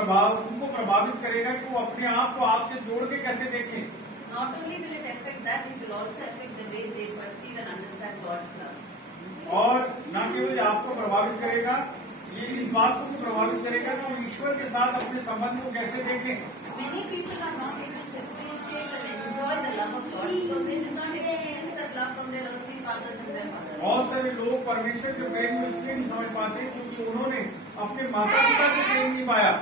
उनको प्रभावित करेगा कि वो अपने आप को आपसे जोड़ के कैसे देखें। Not only will it affect that, it will also affect the way they perceive and understand God's love. और न केवल आपको प्रभावित करेगा, ये इस बात को भी प्रभावित करेगा कि वो ईश्वर के साथ अपने संबंध को कैसे देखें। Many people are not able to appreciate and enjoy the love of God because they did not experience that love from their earthly fathers and their mothers. बहुत सारे लोग परमेश्वर के प्रेम को इसलिए नहीं समझ पाते क्योंकि उन्होंने अपने माता पिता से प्रेम नहीं पाया।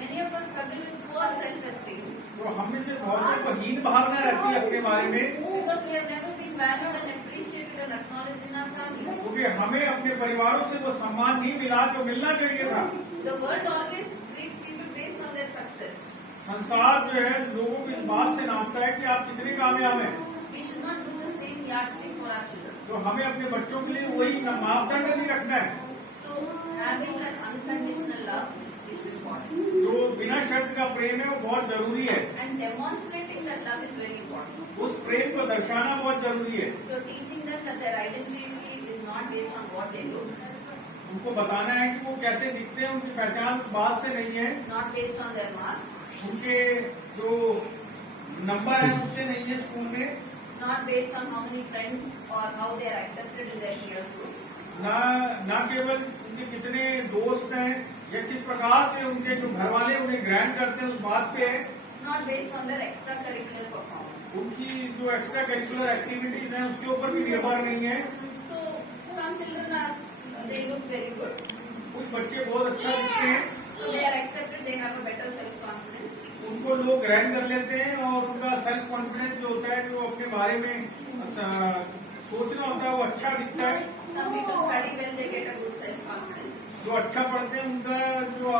Many of us struggle with poor self-esteem तो हम में से बहुत को हीन भावना रहती है अपने बारे में, because we have never been valued and appreciated and acknowledged in our family. क्योंकि हमें अपने परिवारों से वो सम्मान नहीं मिला जो मिलना चाहिए था। The world always treats people based on their success. संसार जो है लोगों को इस बात से नापता है कि आप कितने कामयाब हैं। We should not do the same yardstick for our children. तो हमें अपने बच्चों के लिए वही मापदंड नहीं रखना है। So having that unconditional love is important. जो बिना शर्त का प्रेम है वो बहुत जरूरी है। And demonstrating that love is very important. उस प्रेम को दर्शाना बहुत जरूरी है। So teaching them that their identity is not based on what they do, उनको बताना है कि वो कैसे दिखते हैं, उनकी पहचान उस बात से नहीं है, not based on their marks, उनके जो नंबर है उससे नहीं है स्कूल में, not based on how many friends or how they are accepted in their peer group. ना केवल उनके कितने दोस्त हैं या किस प्रकार से उनके जो घर वाले उन्हें ग्रहण करते हैं उस बात पे है, Not based on their extracurricular performance. उनकी जो एक्स्ट्रा करिकुलर एक्टिविटीज हैं उसके ऊपर भी निर्भर नहीं है। So some children they look very good, कुछ बच्चे बहुत अच्छा दिखते हैं, so they are accepted, they have a better self-confidence. उनको लोग ग्रहण कर लेते हैं और उनका सेल्फ कॉन्फिडेंस जो होता है जो अपने बारे में सोचना होता है वो अच्छा दिखता है। Some people study well, they get a good self-confidence. जो अच्छा पढ़ते हैं उनका जो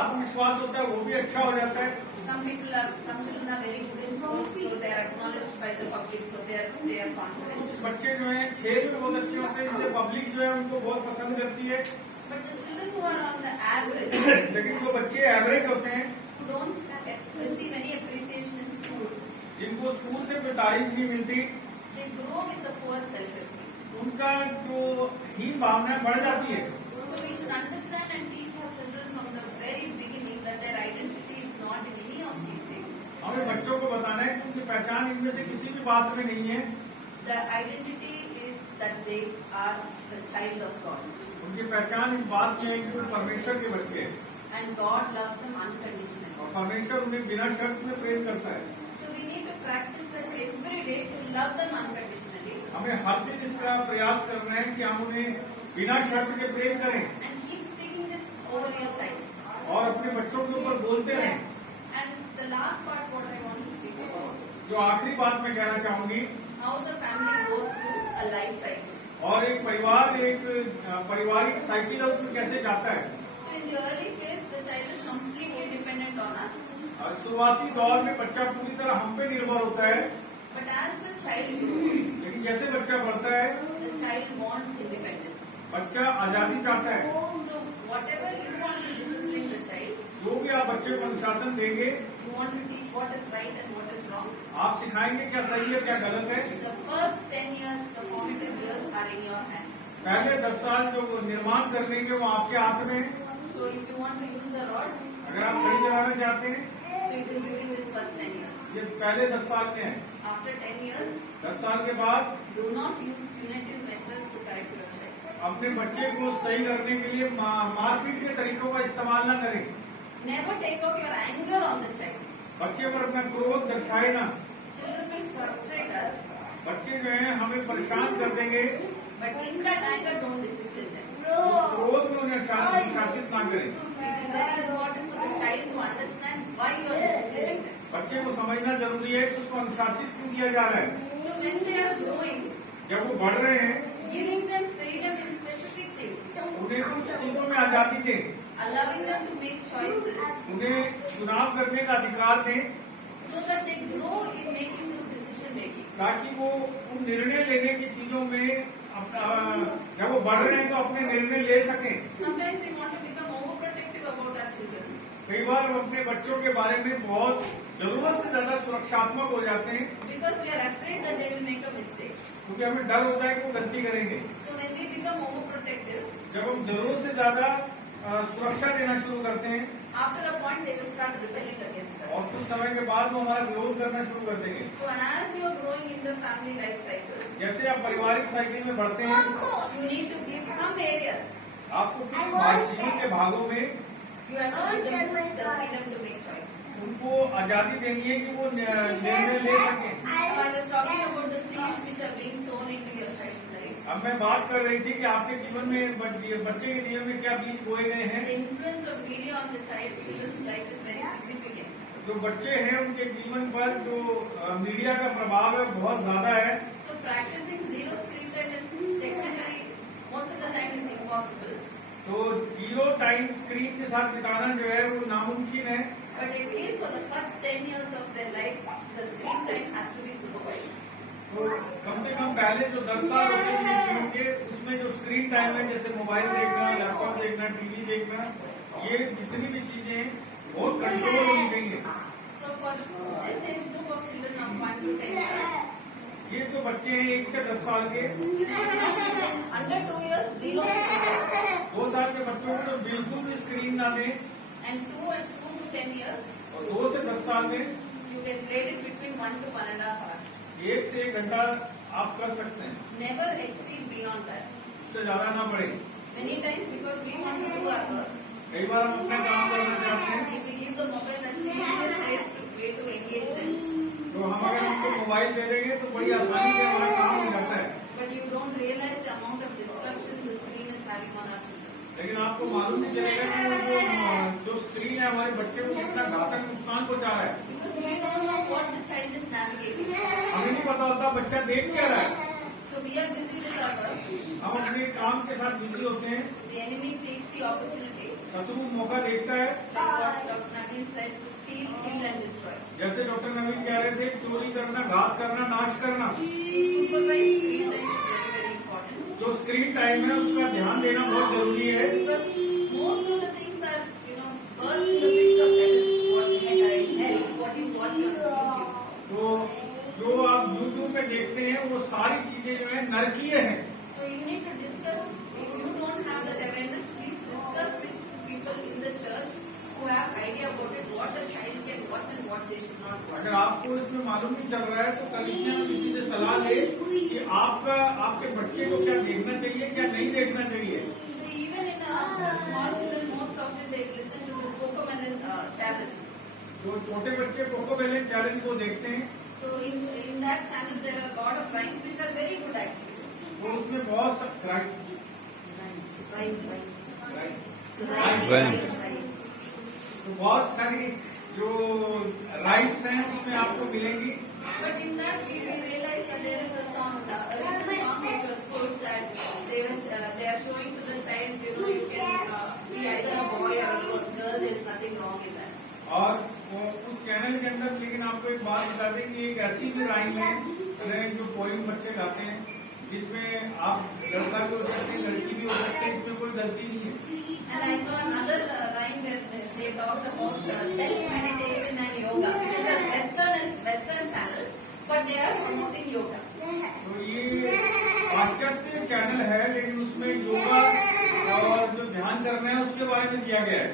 आत्मविश्वास होता है वो भी अच्छा हो जाता है। Some children are very good in sports, so they are acknowledged by the public, so they are confident. कुछ बच्चे जो हैं खेल में बहुत अच्छे होते हैं इसलिए पब्लिक जो है उनको बहुत पसंद करती है। But the children who are on the average, लेकिन जो बच्चे एवरेज होते हैं, who don't receive any appreciation in school, जिनको स्कूल से कोई तारीफ नहीं मिलती, they grow with a poor self-esteem. उनका जो हीन भावना बढ़ जाती है। So we should understand and teach our children from the very beginning that their identity is not in any of these things. हमें बच्चों को बताना है कि उनकी पहचान इनमें से किसी भी बात में नहीं है। The identity is that they are the child of God. उनकी पहचान इस बात में है कि वो परमेश्वर के बच्चे हैं And God loves them unconditionally. और परमेश्वर उन्हें बिना शर्त में प्रेम करता है। So we need to practice that every day to love them unconditionally हमें हर दिन इसका प्रयास करना है कि हम उन्हें बिना शर्त के प्रेम करें and keep speaking this over your child. और अपने बच्चों के ऊपर बोलते रहें। And the last part what I want to speak about, जो आखिरी बात मैं कहना चाहूंगी, how the family goes through a life cycle. और एक परिवार एक पारिवारिक साइकिल है उसमें कैसे जाता है। So in the early phase, the child is completely dependent on us. और शुरुआती दौर में बच्चा पूरी तरह हम पे निर्भर होता है, But as the child grows, लेकिन जैसे बच्चा बढ़ता है the child wants independence. बच्चा आजादी चाहता है। So whatever you want to discipline the child, जो भी आप बच्चे को अनुशासन देंगे, you want to teach what is right and what is wrong. आप सिखाएंगे क्या सही है क्या गलत है। The first 10 years, the formative years are in your hands. पहले 10 साल जो निर्माण कर लेंगे वो आपके हाथ में है। So if you want to use a rod, अगर आप सही चलाना चाहते हैं, so it is during this first 10 years. ये पहले 10 साल में है। After 10 years, 10 साल के बाद do not use punitive measures to correct your child. अपने बच्चे को सही करने के लिए मारपीट के तरीकों का इस्तेमाल न करें। Never take out your anger on the child. बच्चे पर अपना क्रोध दर्शाए ना। Children will frustrate us, बच्चे जो हैं हमें परेशान कर देंगे, but in that anger, don't discipline them. क्रोध में उन्हें शासित ना करें। It is very important for the child to understand why you are disciplining them. बच्चे को समझना जरूरी है कि उसको अनुशासित क्यों किया जा रहा है। So when they are growing, जब वो बढ़ रहे हैं giving them freedom in specific things, उन्हें कुछ चीजों में आजादी दें, allowing them to make choices, उन्हें चुनाव करने का अधिकार दें, so that they grow in making those decision making. ताकि वो उन निर्णय लेने की चीजों में जब वो बढ़ रहे हैं तो अपने निर्णय ले सकें। Sometimes we want to become overprotective about our children कई बार हम अपने बच्चों के बारे में बहुत जरूरत से ज्यादा सुरक्षात्मक हो जाते हैं because we are afraid that they will make a mistake. क्योंकि हमें डर होता है कि वो गलती करेंगे। So when we become overprotective, जब हम जरूरत से ज्यादा सुरक्षा देना शुरू करते हैं After a point, they will start rebelling against us. और कुछ समय के बाद वो हमारा विरोध करना शुरू कर देंगे। So as you are growing in the family life cycle, जैसे आप पारिवारिक साइकिल में बढ़ते हैं, you need to give some areas. आपको कुछ जीवन के भागों में You are not given the freedom to make choices. उनको आजादी देनी है कि वो निर्णय ले सकें। Now I was talking about the seeds which are being sown into your child's life. अब मैं बात कर रही थी कि आपके जीवन में बच्चे के जीवन में क्या बीज बोए गए हैं। The influence of media on the children's life is very significant. जो बच्चे हैं उनके जीवन पर जो मीडिया का प्रभाव है बहुत ज्यादा है। So practicing zero screen time is technically most of the time is impossible. तो 0 टाइम स्क्रीन के साथ बिताना जो है वो नामुमकिन है। But at least for the first 10 years of their life, the screen time has to be supervised. तो कम से कम पहले जो 10 साल होते हैं जीवन के, उसमें जो स्क्रीन टाइम है जैसे मोबाइल देखना, लैपटॉप देखना, टीवी देखना, ये जितनी भी चीजें हैं बहुत कंट्रोल होनी चाहिए। So for this age group of children of 1 to 10 years, ये जो बच्चे हैं 1 से 10 साल के, under 2 years, zero screen time. 2 साल के बच्चों को तो बिल्कुल भी स्क्रीन ना दें And 2 to 10 years, और 2 से 10 साल में you can grade it between 1 to 1.5 hours. 1 से 1 घंटा आप कर सकते हैं, Never exceed beyond that. उससे ज्यादा ना बढ़े। Many times because we want to do our work, कई बार हम अपना काम करना चाहते हैं if we give the mobile, that's the easiest way to engage them. तो हम अगर उनको मोबाइल दे देंगे तो बड़ी आसानी से हमारा काम हो जाता है। But you don't realize the amount of destruction the screen is having on our children. लेकिन आपको मालूम नहीं चलेगा कि वो जो स्क्रीन है हमारे बच्चे को कितना घातक नुकसान पहुंचा रहा है। Because we don't know what the child is navigating. हमें नहीं पता होता बच्चा देख क्या रहा है। So we are busy with our work. हम अपने काम के साथ बिजी होते हैं, The enemy takes the opportunity, शत्रु मौका देखता है। like what Dr. Naveen said, to steal, kill and destroy. जैसे डॉक्टर नवीन कह रहे थे, चोरी करना, घात करना, नाश करना। So supervised screen time is very, very important. जो स्क्रीन टाइम है उसका ध्यान देना बहुत जरूरी है। Because most of the things are, birth in the midst of what you watch on YouTube. तो जो आप YouTube पे देखते हैं वो सारी चीजें जो है नरकीय हैं। So you need to discuss, if you don't have that awareness, please discuss with people in the church who have idea about it, what a child can watch and what they should not watch. अगर आपको इसमें मालूम नहीं चल रहा है तो कलीसिया में किसी से सलाह ले कि आपके बच्चे को क्या देखना चाहिए, क्या नहीं देखना चाहिए। So even in small children, most often they listen to this Cocomelon channel. जो छोटे बच्चे कोकोमेलन चैलेंज को देखते हैं So in that channel there are a lot of rhymes which are very good actually. तो उसमें बहुत Rhymes. तो बहुत सारी जो राइट्स हैं उसमें आपको मिलेंगी। But in that we realize that there is a song which was quote that they are showing to the child, you can be either a boy or a girl, there is nothing wrong in that. और उस channel के अंदर लेकिन आपको एक बात बता दें कि एक ऐसी भी राइम है जो पोइम बच्चे गाते हैं जिसमें आप लड़का भी हो सकते हैं, लड़की भी हो सकते हैं, इसमें कोई गलती नहीं है। And I saw another rhyme where they talked about self-meditation and yoga. It is a Western channel, but they are promoting yoga. तो ये पाश्चात्य चैनल है लेकिन उसमें योगा और जो ध्यान करना है उसके बारे में दिया गया है।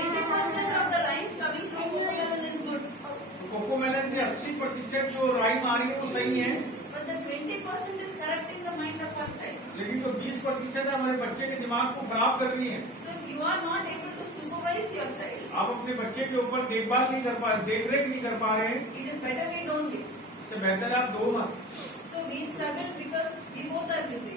80% of the rhymes coming from Cocomelon is good, तो कोकोमेलन से 80% जो राइम आ रही है वो सही है, but the 20% is correcting the mind of our child. लेकिन जो 20% है हमारे बच्चे के दिमाग को खराब कर रही है। So if you are not able to supervise your child, आप अपने बच्चे के ऊपर देखभाल नहीं कर पा रहे, देख रेख नहीं कर पा रहे हैं, it is better we don't do. इससे बेहतर आप दो मत। So we struggle because we both are busy.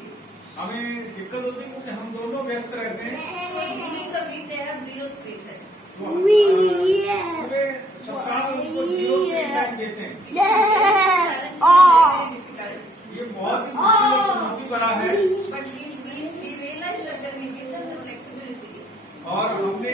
हमें दिक्कत होती है क्योंकि हम दोनों व्यस्त रहते हैं। So during the week they have zero screen time. तो पूरे सप्ताह में उसको 0 स्क्रीन टाइम देते हैं। Challenge is very difficult. ये बहुत ही मुश्किल और चुनौती बड़ा है। But we realize that when we give them the flexibility, और हमने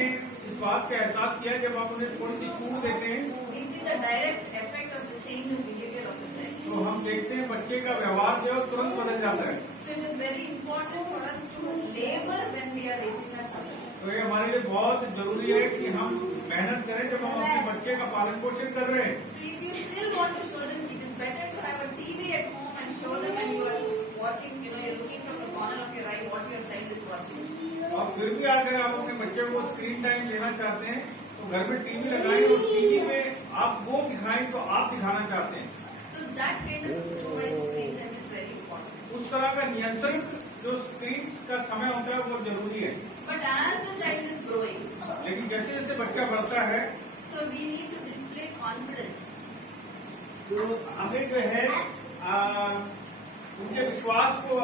इस बात का एहसास किया जब आप उन्हें थोड़ी सी छूट देते हैं we see the direct effect of the change in behavior of the child. तो हम देखते हैं बच्चे का व्यवहार जो है तुरंत बदल जाता है। So it is very important for us to labor when we are raising our children. तो ये हमारे लिए बहुत जरूरी है कि हम मेहनत करें जब हम अपने बच्चे का पालन पोषण कर रहे हैं। So if you still want to show them, it is better to have a TV at home and show them when you are watching, you're looking from the corner of your eye what your child is watching. और फिर भी अगर आप अपने बच्चे को screen time देना चाहते हैं तो घर में टीवी लगाएं और टीवी में आप वो दिखाएं तो आप दिखाना चाहते हैं। So that kind of supervised screen time is very important. उस तरह का नियंत्रित जो स्क्रीन का समय होता है वो जरूरी है। But as the child is growing, लेकिन जैसे जैसे बच्चा बढ़ता है so we need to display confidence. तो हमें जो है उनके विश्वास को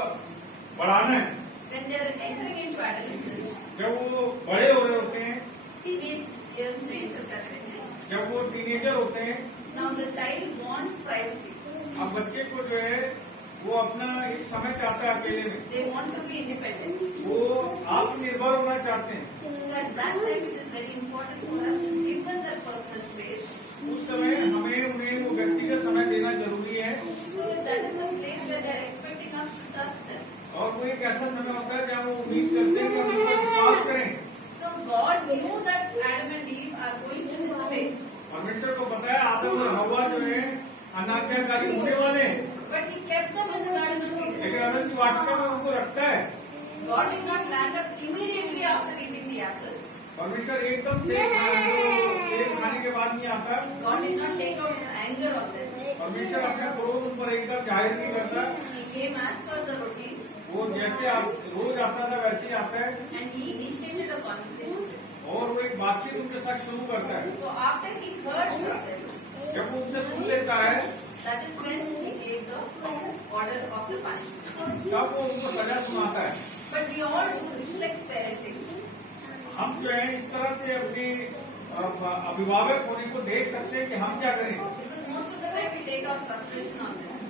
बढ़ाना है। When they are entering into adolescence, जब वो बड़े हो रहे होते हैं, teenage years में enter कर रहे हैं, जब वो टीनेजर होते हैं, now the child wants privacy. अब बच्चे को जो है वो अपना एक समय चाहता है अकेले में, They want to be independent. वो आत्मनिर्भर होना चाहते हैं। So at that time it is very important for us to give them that personal space. उस समय हमें उन्हें वो व्यक्तिगत समय देना जरूरी है। So that is the place where they are expecting us to trust them. और वो एक ऐसा समय होता है जहाँ वो उम्मीद करते हैं कि हम उन पर विश्वास करें। So God knew that Adam and Eve are going to disobey. परमेश्वर को पता है आदम और हव्वा जो है अनाज्ञाकारी होने वाले हैं, But He kept them in the Garden of Eden. लेकिन अदन की वाटिका में उनको रखता है। God did not land up immediately after eating the apple. परमेश्वर एकदम सेब खाने के बाद नहीं आता। God did not take out His anger on them. परमेश्वर अपना क्रोध उन पर एकदम जाहिर नहीं करता। He came as per the routine वो जैसे आप रोज आता था वैसे ही आता है and He initiated a conversation with them. और वो एक बातचीत उनके साथ शुरू करता है। So after He heard from them, जब वो उनसे सुन लेता है that is when He gave the order of the punishment. तब वो उनको सजा सुनाता है। But we all do reflex parenting. हम जो है इस तरह से अपने अभिभावक होने को देख सकते हैं कि हम क्या करें। Because most of the time we take our frustration on them.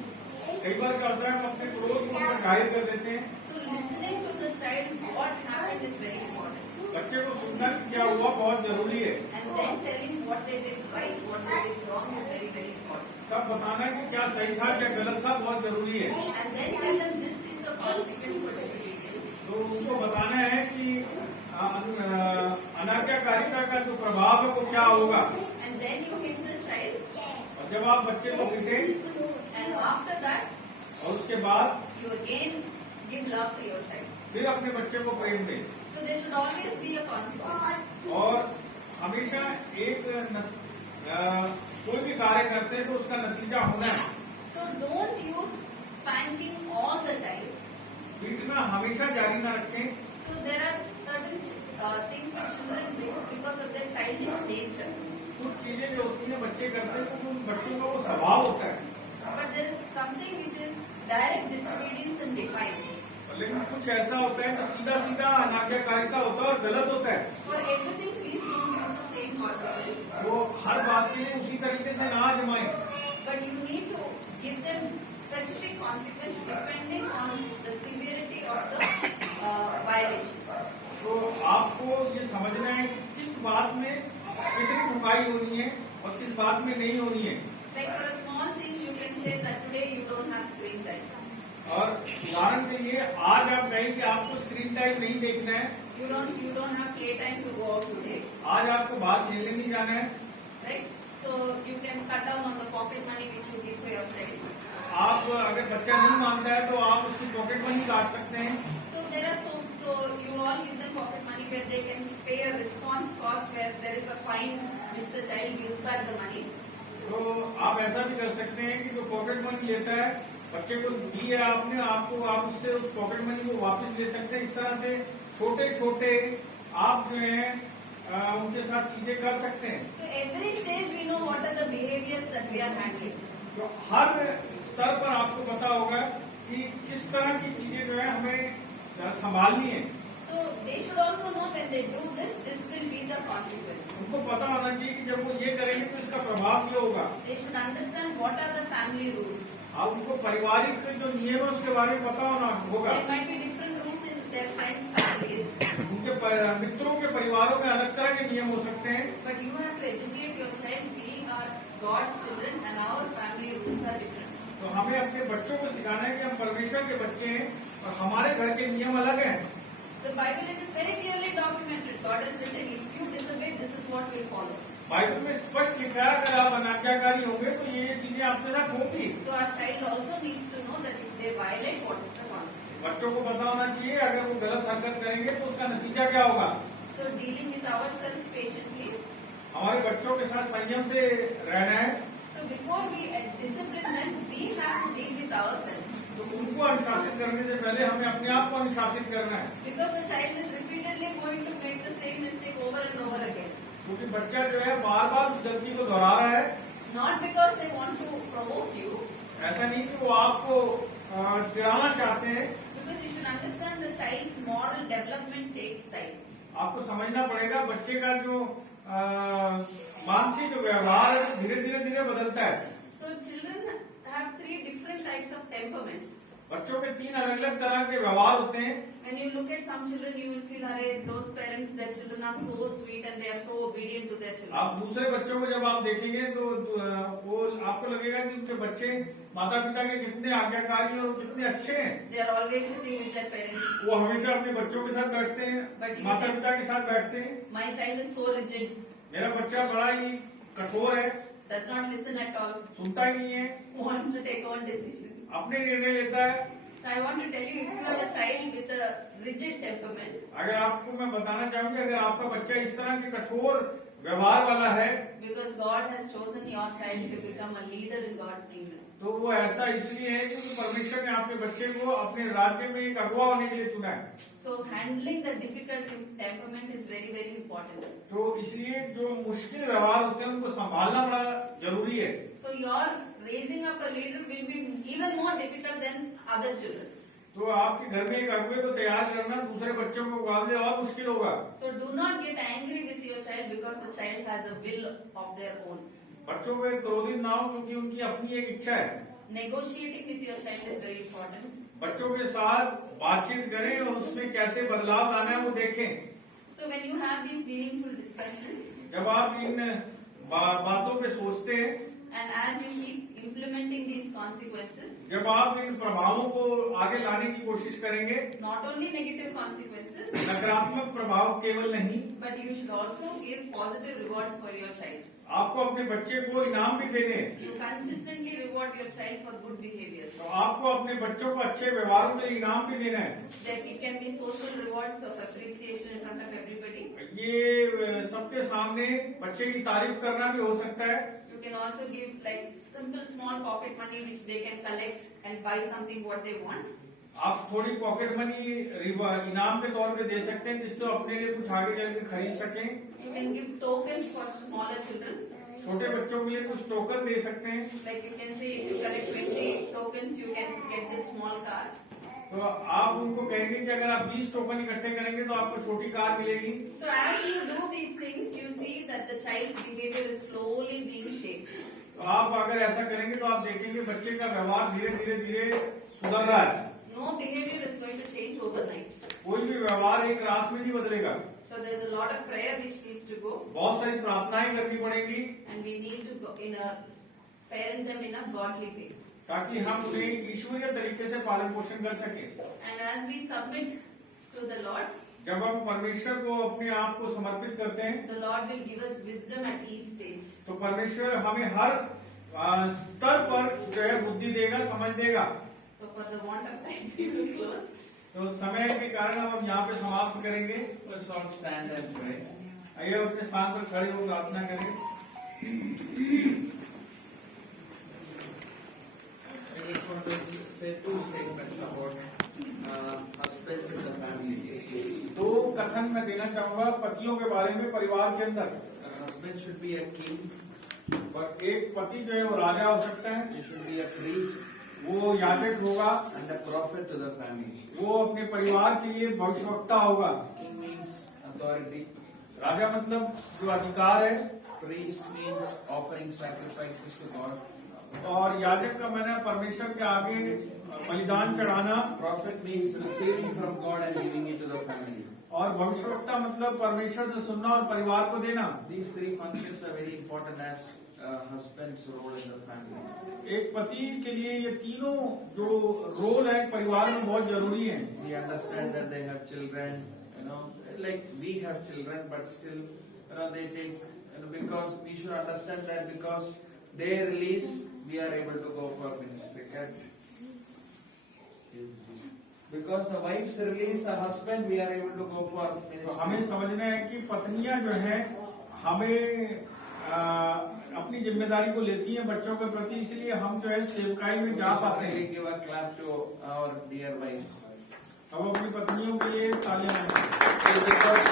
कई बार क्या होता है हम अपने क्रोध को उन पर जाहिर कर देते हैं। So listening to the child what happened is very important. बच्चे को सुनना कि क्या हुआ बहुत जरूरी है। And then telling what they did right, what they did wrong is very, very important. तब बताना कि क्या सही था क्या गलत था बहुत जरूरी है। And then tell them this is the consequence for disobedience. तो उनको बताना है कि अनाज्ञाकारिता का जो प्रभाव है वो क्या होगा। And then you hit the child. और जब आप बच्चे को पीटें And after that, और उसके बाद you again give love to your child. फिर अपने बच्चे को प्रेम दें। So there should always be a consequence. और हमेशा एक कोई भी कार्य करते हैं तो उसका नतीजा होना है। So don't use spanking all the time. पीटना हमेशा जारी न रखें। So there are certain things that children do because of their childish nature. कुछ चीजें जो होती हैं बच्चे करते हैं तो उन बच्चों का वो स्वभाव होता है। But there is something which is direct disobedience and defiance. लेकिन कुछ ऐसा होता है जो सीधा सीधा अनाज्ञाकारिता होता है और गलत होता है। For everything, please don't use the same consequence. वो हर बात के लिए उसी तरीके से ना आजमाएं। But you need to give them specific consequence depending on the severity of the violation. तो आपको ये समझना है कि किस बात में कितनी ठुकाई होनी है और किस बात में नहीं होनी है। Like for a small thing, you can say that today you don't have screen time. और उदाहरण के लिए आज आप कहें कि आपको स्क्रीन टाइम नहीं देखना है, You don't have play time to go out today, आज आपको बाहर खेलने नहीं जाना है, right? So you can cut down on the pocket money which you give for your child. आप अगर बच्चा नहीं मानता है तो आप उसकी पॉकेट मनी काट सकते हैं। So there are so you all give them pocket money where they can pay a response cost where there is a fine which the child gives back the money. तो आप ऐसा भी कर सकते हैं कि जो पॉकेट मनी लेता है बच्चे को दी है आपने, आपको आप उससे उस पॉकेट मनी को वापस ले सकते हैं। इस तरह से छोटे छोटे आप जो है उनके साथ चीजें कर सकते हैं। So every stage we know what are the behaviors that we are handling. तो हर स्तर पर आपको पता होगा कि किस तरह की चीजें जो है हमें संभालनी है। So they should also know when they do this will be the consequence. उनको पता होना चाहिए कि जब वो ये करेंगे तो इसका प्रभाव ये होगा। They should understand what are the family rules. अब उनको पारिवारिक जो नियम है उसके बारे में पता होना होगा। There might be different rules in their friends' families, उनके मित्रों के परिवारों में अलग तरह के नियम हो सकते हैं। but you have to educate your child. We are God's children and our family rules are different. तो हमें अपने बच्चों को सिखाना है कि हम परमेश्वर के बच्चे हैं और हमारे घर के नियम अलग हैं। The Bible it is very clearly documented. God has written, if you disobey, this is what will follow. Bible में स्पष्ट लिखा है अगर आप अनाज्ञाकारी होंगे तो ये चीजें आपके साथ होंगी। So our child also needs to know that if they violate, what is the consequence. बच्चों को पता होना चाहिए अगर वो गलत हरकत करेंगे तो उसका नतीजा क्या होगा। So dealing with ourselves patiently. हमारे बच्चों के साथ संयम से रहना है। So before we discipline them, we have to deal with ourselves. तो उनको अनुशासित करने से पहले हमें अपने आप को अनुशासित करना है। Because the child is repeatedly going to make the same mistake over and over again. क्योंकि बच्चा जो है बार बार उस गलती को दोहरा रहा है। Not because they want to provoke you. ऐसा नहीं कि वो आपको चिढ़ाना चाहते हैं। Because you should understand the child's moral development takes time. आपको समझना पड़ेगा बच्चे का जो मानसिक व्यवहार है धीरे धीरे बदलता है। So children have 3 different types of temperaments. बच्चों के 3 अलग अलग तरह के व्यवहार होते हैं। When you look at some children, you will feel, "Arey, those parents, their children are so sweet and they are so obedient to their children." आप दूसरे बच्चों को जब आप देखेंगे तो वो आपको लगेगा कि उनके बच्चे माता पिता के कितने आज्ञाकारी और कितने अच्छे हैं। They are always sitting with their parents. वो हमेशा अपने बच्चों के साथ बैठते हैं, माता पिता के साथ बैठते हैं। My child is so rigid, मेरा बच्चा बड़ा ही कठोर है, does not listen at all, सुनता ही नहीं है, wants to take own decisions. अपने निर्णय लेता है। So I want to tell you, if you have a child with a rigid temperament, अगर आपको मैं बताना चाहूंगी अगर आपका बच्चा इस तरह के कठोर व्यवहार वाला है because God has chosen your child to become a leader in God's kingdom. तो वो ऐसा इसलिए है क्योंकि परमेश्वर ने आपके बच्चे को अपने राज्य में एक अगुवा होने के लिए चुना है। So handling the difficult temperament is very, very important. तो इसलिए जो मुश्किल व्यवहार होते हैं उनको संभालना बड़ा जरूरी है। So your raising up a leader will be even more difficult than other children. तो आपके घर में एक अगुवे को तैयार करना दूसरे बच्चों के मुकाबले और मुश्किल होगा। So do not get angry with your child because the child has a will of their own. बच्चों पे क्रोधित ना हो क्योंकि उनकी अपनी एक इच्छा है। Negotiating with your child is very important. बच्चों के साथ बातचीत करें और उसमें कैसे बदलाव लाना है वो देखें। So when you have these meaningful discussions, जब आप इन बातों पे सोचते हैं, and as you keep implementing these consequences, जब आप इन प्रभावों को आगे लाने की कोशिश करेंगे, not only negative consequences, नकारात्मक प्रभाव केवल नहीं, but you should also give positive rewards for your child. आपको अपने बच्चे को इनाम भी देने हैं। You consistently reward your child for good behaviors. तो आपको अपने बच्चों को अच्छे व्यवहारों के लिए इनाम भी देना है। That it can be social rewards of appreciation in front of everybody. ये सबके सामने बच्चे की तारीफ करना भी हो सकता है। You can also give like simple small pocket money which they can collect and buy something what they want. आप थोड़ी पॉकेट मनी इनाम के तौर पे दे सकते हैं जिससे अपने लिए कुछ आगे चल के खरीद सकें। You can give tokens for smaller children. छोटे बच्चों के लिए कुछ टोकन दे सकते हैं। Like you can say if you collect 20 tokens, you can get this small car. तो आप उनको कहेंगे कि अगर आप 20 टोकन इकट्ठे करेंगे तो आपको छोटी कार मिलेगी। So as you do these things, you see that the child's behavior is slowly being shaped. तो आप अगर ऐसा करेंगे तो आप देखेंगे बच्चे का व्यवहार धीरे धीरे सुधर रहा है। No behavior is going to change overnight. कोई भी व्यवहार एक रात में नहीं बदलेगा। So there is a lot of prayer which needs to go, बहुत सारी प्रार्थनाएं करनी पड़ेंगी and we need to go parent them in a godly way. ताकि हम उन्हें ईश्वरीय तरीके से पालन पोषण कर सकें। And as we submit to the Lord, जब हम परमेश्वर को अपने आप को समर्पित करते हैं the Lord will give us wisdom at each stage. तो परमेश्वर हमें हर स्तर पर जो है बुद्धि देगा, समझ देगा। So for the want of time, we will close. तो समय के कारण हम यहाँ पे समाप्त करेंगे। Let's all stand and pray. आइए अपने स्थान पर खड़े हो प्रार्थना करें। I just want to say 2 statements about husbands in the family. दो कथन मैं देना चाहूंगा पतियों के बारे में परिवार के अंदर। A husband should be a king. और एक पति जो है वो राजा हो सकता है, He should be a priest वो याजक होगा, and a prophet to the family. वो अपने परिवार के लिए भविष्यवक्ता होगा। King means authority. राजा मतलब जो अधिकार है, Priest means offering sacrifices to God. और याजक का मैंने परमेश्वर के आगे बलिदान चढ़ाना, Prophet means receiving from God and giving it to the family. और भविष्यवक्ता मतलब परमेश्वर से सुनना और परिवार को देना। These 3 functions are very important as a husband's role in the family. एक पति के लिए ये तीनों जो रोल है परिवार में बहुत जरूरी है। We understand that they have children, like we have children, but still, they take, because we should understand that because they release, we are able to go for ministry. Correct? Because the wives release a husband, we are able to go for तो ministry. हमें समझना है कि पत्नियां जो है हमें अपनी जिम्मेदारी को लेती हैं बच्चों के प्रति, इसलिए हम जो है सेवकाई में जा पाते हैं। Give a clap to our dear wives. अब अपनी पत्नियों के लिए तालियां बजाएं। Because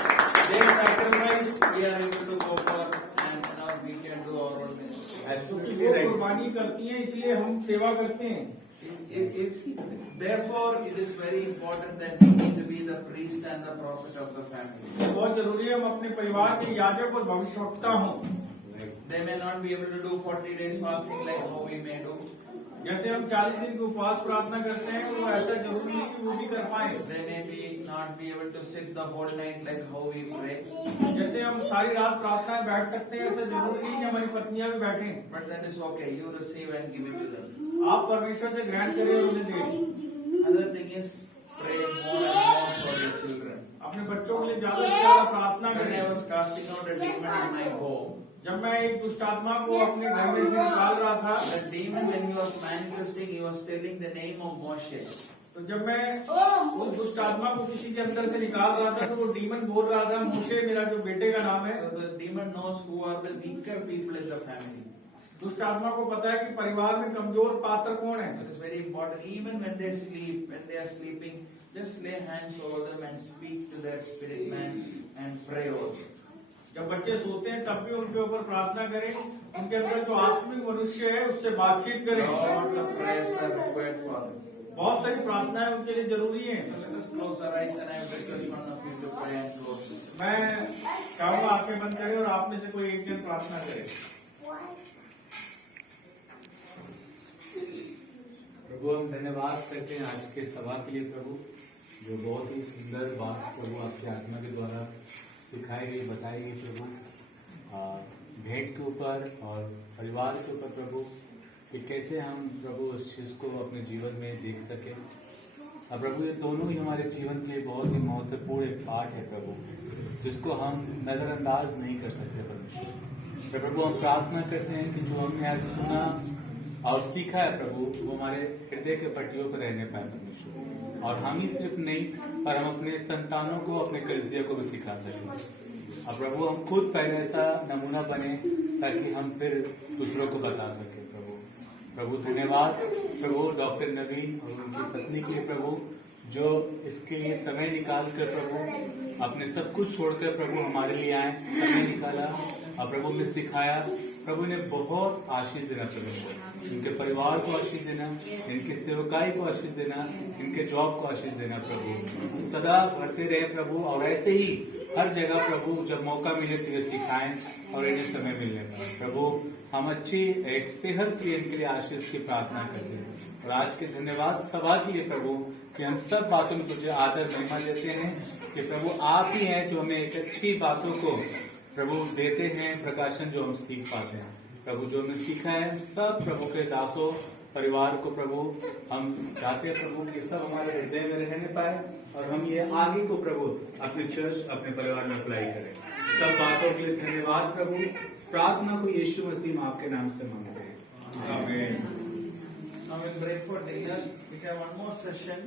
they sacrifice, we are able to go for and we can do our own ministry. क्योंकि वो कुर्बानी करती हैं, इसलिए हम सेवा करते हैं। Therefore, it is very important that we need to be the priest and the prophet of the family. बहुत जरूरी है हम अपने परिवार के याजक और भविष्यवक्ता हों। They may not be able to do 40 days fasting like how we may do. जैसे हम 40 दिन की उपवास प्रार्थना करते हैं, वो ऐसा जरूरी नहीं कि वो भी कर पाए। They may not be able to sit the whole night like how we pray. जैसे हम सारी रात प्रार्थना में बैठ सकते हैं, ऐसा जरूरी नहीं कि हमारी पत्नियां भी बैठें। But that is okay. You receive and give it to them. आप परमेश्वर से ग्रहण करें और उन्हें दें। Another thing is pray more and more for your children. अपने बच्चों के लिए ज्यादा से ज्यादा प्रार्थना When I करें। was casting out a demon in my home, जब मैं एक दुष्ट आत्मा को अपने घर में से निकाल रहा था, the demon when he was manifesting, he was telling the name of Moshe. तो जब मैं उस दुष्ट आत्मा को किसी के अंदर से निकाल रहा था, तो वो डीमन बोल रहा था, मूसे मेरा जो बेटे का नाम है। So the demon knows who are the weaker people in the family. दुष्ट आत्मा को पता है कि परिवार में कमजोर पात्र कौन है। So it is very important. Even when they sleep, when they are sleeping, just lay hands over them and speak to their spirit man and pray over them. जब बच्चे सोते हैं तब भी उनके ऊपर प्रार्थना करें, उनके अंदर जो आत्मिक मनुष्य है उससे बातचीत करें। All the prayers are required for them. बहुत सारी प्रार्थनाएं उनके लिए जरूरी हैं। So let us close our eyes and I request one of you to pray and close. मैं चाहूंगा आंखें बंद करें और आप में से कोई एक जन प्रार्थना करे। प्रभु हम धन्यवाद करते हैं आज के सभा के लिए प्रभु, जो बहुत ही सुंदर बात प्रभु आपकी आत्मा के द्वारा सिखाई गई, बताई गई प्रभु, भेंट के ऊपर और परिवार के ऊपर प्रभु, कि कैसे हम प्रभु उस चीज को अपने जीवन में देख सके। और प्रभु ये दोनों ही हमारे जीवन के लिए बहुत ही महत्वपूर्ण एक पार्ट है प्रभु, जिसको हम नजरअंदाज नहीं कर सकते परमेश्वर। तो प्रभु हम प्रार्थना करते हैं कि जो हमने आज सुना और सीखा है प्रभु, वो हमारे हृदय के पट्टियों पर रहने पाए परमेश्वर, और हम ही सिर्फ नहीं पर हम अपने संतानों को, अपने कलिसिया को भी सिखा सकें। और प्रभु हम खुद पहले ऐसा नमूना बने ताकि हम फिर दूसरों को बता सके प्रभु धन्यवाद प्रभु डॉक्टर नवीन और उनकी पत्नी के लिए प्रभु, जो इसके लिए समय निकाल कर प्रभु अपने सब कुछ छोड़कर प्रभु हमारे लिए आए, समय निकाला और प्रभु ने सिखाया। प्रभु ने बहुत आशीष देना प्रभु, इनके परिवार को आशीष देना, इनके सेवकाई को आशीष देना, इनके जॉब को आशीष देना प्रभु, सदा बढ़ते रहे प्रभु, और ऐसे ही हर जगह प्रभु जब मौका मिले तो ये सिखाएं और इन्हें समय मिलने का प्रभु हम अच्छी एक सेहत के लिए इनके लिए आशीष की प्रार्थना करते हैं। और आज के धन्यवाद सभा के लिए प्रभु कि हम सब बातों में तुझे आदर महिमा देते हैं कि प्रभु आप ही हैं जो हमें एक अच्छी बातों को प्रभु देते हैं, प्रकाशन जो हम सीख पाते हैं प्रभु। जो हमें सीखा है सब प्रभु के दासों परिवार को प्रभु हम चाहते हैं प्रभु कि सब हमारे हृदय में रहने पाए और हम ये आगे को प्रभु अपने चर्च अपने परिवार में अप्लाई करें। सब बातों के लिए धन्यवाद प्रभु, प्रार्थना को यीशु मसीह में आपके नाम से मांगते हैं, आमीन। Now we'll break for dinner. We have one more session.